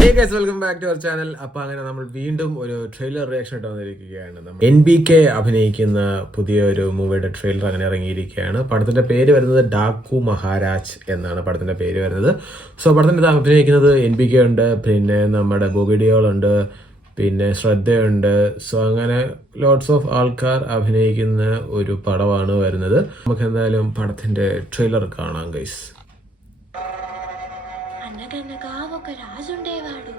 Hey guys, welcome back to our channel. അപ്പോൾ അങ്ങനെ നമ്മൾ വീണ്ടും ഒരു ട്രെയിലർ റിയാക്ഷൻ ഇട്ട് വന്നിരിക്കുകയാണ്. നമ്മൾ NBK അഭിനയിക്കുന്ന പുതിയൊരു മൂവിയുടെ ട്രെയിലർ അങ്ങനെ ഇറങ്ങിയിരിക്കുകയാണ്. പടത്തിന്റെ പേര് വരുന്നത് ഡാക്കു മഹാരാജ് എന്നാണ് പടത്തിന്റെ പേര് വരുന്നത്. സോ പടത്തിന്റെ അഭിനയിക്കുന്നത് NBK ഉണ്ട്, പിന്നെ നമ്മുടെ ബോബി ഡിയോൾ ഉണ്ട്, പിന്നെ ശ്രദ്ധയുണ്ട്. സോ അങ്ങനെ ലോട്ട്സ് ഓഫ് ആൾക്കാർ അഭിനയിക്കുന്ന ഒരു പടമാണ് വരുന്നത്. നമുക്ക് എന്തായാലും പടത്തിന്റെ ട്രെയിലർ കാണാം ഗൈസ്. అనగనగా ఒక రాజుండేవాడు.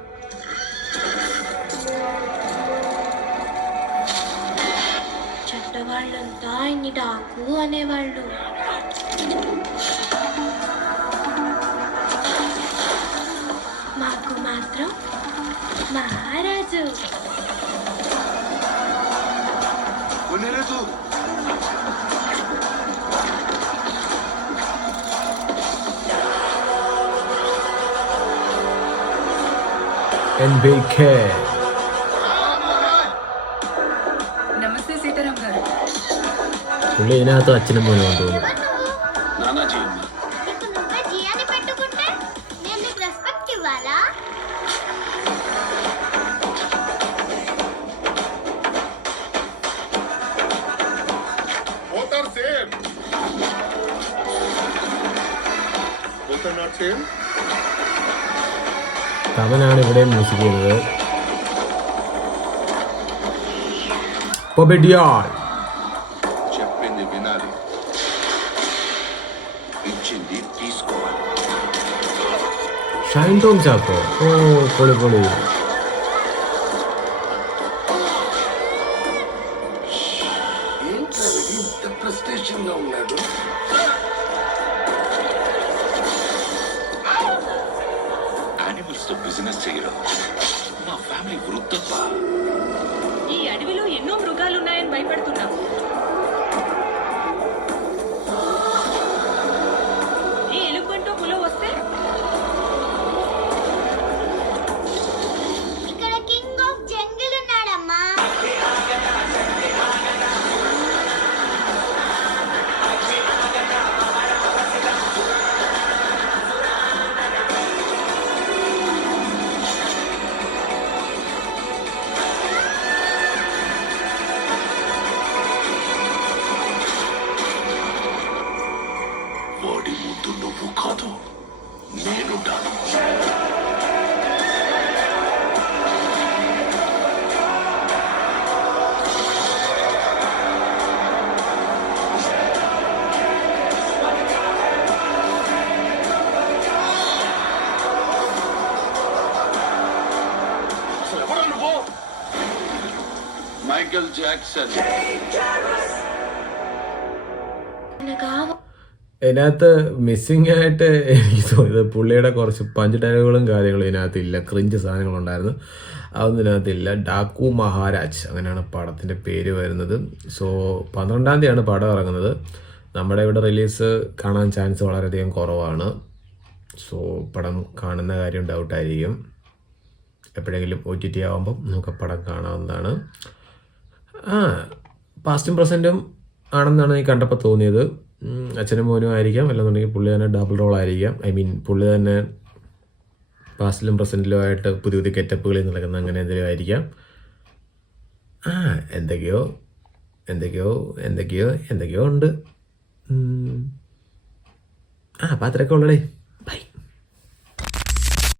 చెడ్డవాళ్ళంతా ఆయన్ని డాకు అనేవాళ్ళు. మాకు మాత్రం మహారాజు. NBK. నమస్తే సీతారాం గారు. పుల్లి ఈనాతో అచ్చిన మూల ఉంటుంది. నానాజీ నీకు నువ్వే జియాని పెట్టుకుంటే నేను నీకు రెస్పెక్ట్ ఇవ్వాలా? both are same. Both are not same. തമനാണ് ഇവിടെ മ്യൂസിക് ചെയ്തത്. ബോബി ഡിയോൾ చెప్పింది వినాలి, ఇచ్చింది తీసుకోవాలి. ഷൈൻ ടോം ചാക്കോ. ഓ പൊളി പൊളി. ఏంటి ఇంత ఫ్రస్ట్రేషన్ గా ఉన్నాడు? యానిమల్స్ తో బిజినెస్ చేయడం మా ఫ్యామిలీ వృత్తప్ప. ఈ అడవిలో ఎన్నో మృగాలున్నాయని భయపడుతున్నా. ఈ ఎలుగుబంటో పులో వస్తే ఇక్కడ కింగ్ ఆఫ్ జంగిల్ ఉన్నాడమ్మా. వాడి ముందు నువ్వు కాదు, నేనుంటాను. అసలు ఎవరు నువ్వు? Michael Jackson. అనగా ഇതിനകത്ത് മിസ്സിംഗ് ആയിട്ട് എനിക്ക് തോന്നിയത് പുള്ളിയുടെ കുറച്ച് പഞ്ച് ഡയലോഗുകളും കാര്യങ്ങളും ഇതിനകത്തില്ല. ക്രിഞ്ച് സാധനങ്ങളുണ്ടായിരുന്നു, അതൊന്നും ഇതിനകത്തില്ല. ഡാക്കു മഹാരാജ് അങ്ങനെയാണ് പടത്തിൻ്റെ പേര് വരുന്നത്. സോ 12-ാം തീയതിയാണ് പടം ഇറങ്ങുന്നത്. നമ്മുടെ ഇവിടെ റിലീസ് കാണാൻ ചാൻസ് വളരെയധികം കുറവാണ്. സോ പടം കാണുന്ന കാര്യം ഡൗട്ടായിരിക്കും. എപ്പോഴെങ്കിലും OTT ആകുമ്പം നമുക്ക് പടം കാണാവുന്നതാണ്. പാസ്റ്റും പ്രസൻറ്റും ആണെന്നാണ് എനിക്ക് കണ്ടപ്പോൾ തോന്നിയത്. അച്ഛനും മോനും ആയിരിക്കാം, അല്ലെന്നുണ്ടെങ്കിൽ പുള്ളി തന്നെ ഡബിൾ റോൾ ആയിരിക്കാം. ഐ മീൻ പുള്ളി തന്നെ പാസ്റ്റിലും പ്രസൻറ്റിലും ആയിട്ട് പുതിയ പുതിയ ഗെറ്റപ്പുകളിൽ നടക്കുന്ന അങ്ങനെ എന്തെങ്കിലും ആയിരിക്കാം. എന്തൊക്കെയോ ഉണ്ട്. അപ്പം അത്രയൊക്കെ ഉള്ളടേ.